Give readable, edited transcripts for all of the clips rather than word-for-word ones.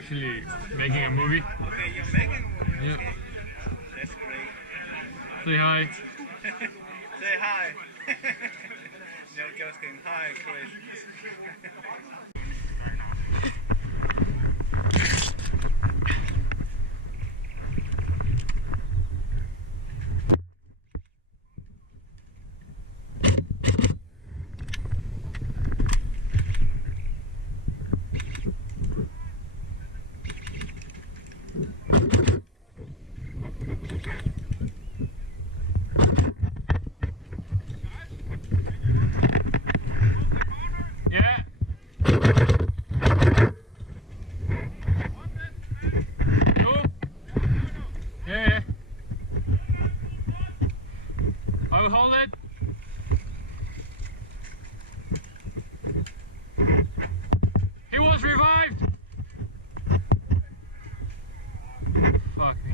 actually making a movie. Okay, you're making a movie. Yeah. Okay. That's great. Say hi. Say hi. No, just kidding. Hi, Chris. Yeah. No. Yeah. I will hold it. He was revived. Fuck me.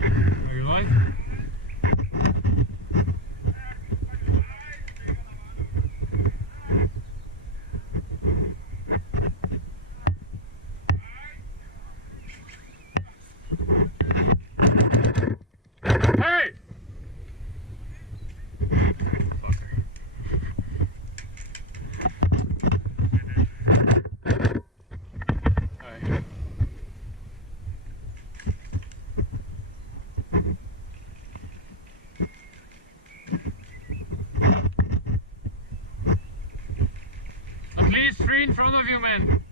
Are you alive? Hey! Alright. At least 3 in front of you, man.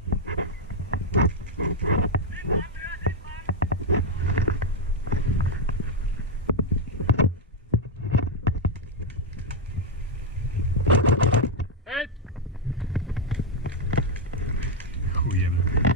Hit! Goeie man.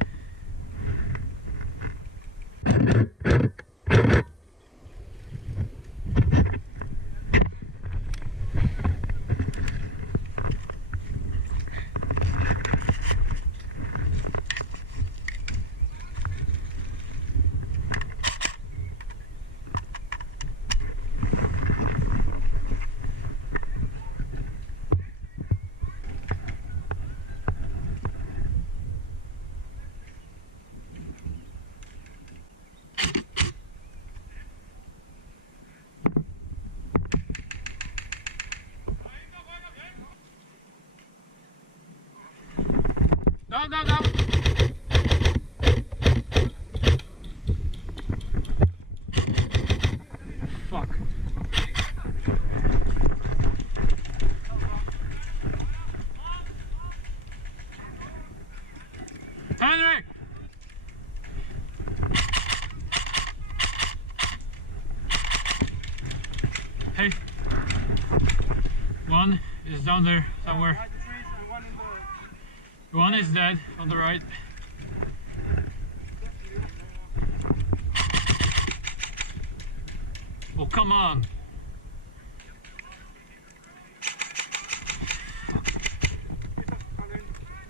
Down, down, down! Fuck. Henrik! Hey. One is down there somewhere. One is dead on the right. Oh, come on.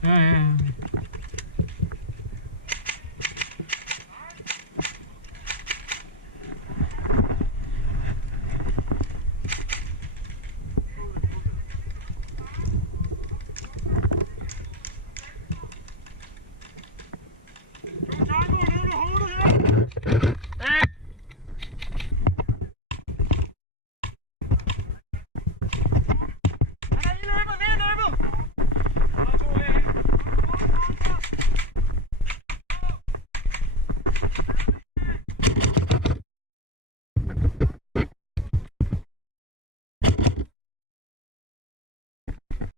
Yeah, yeah.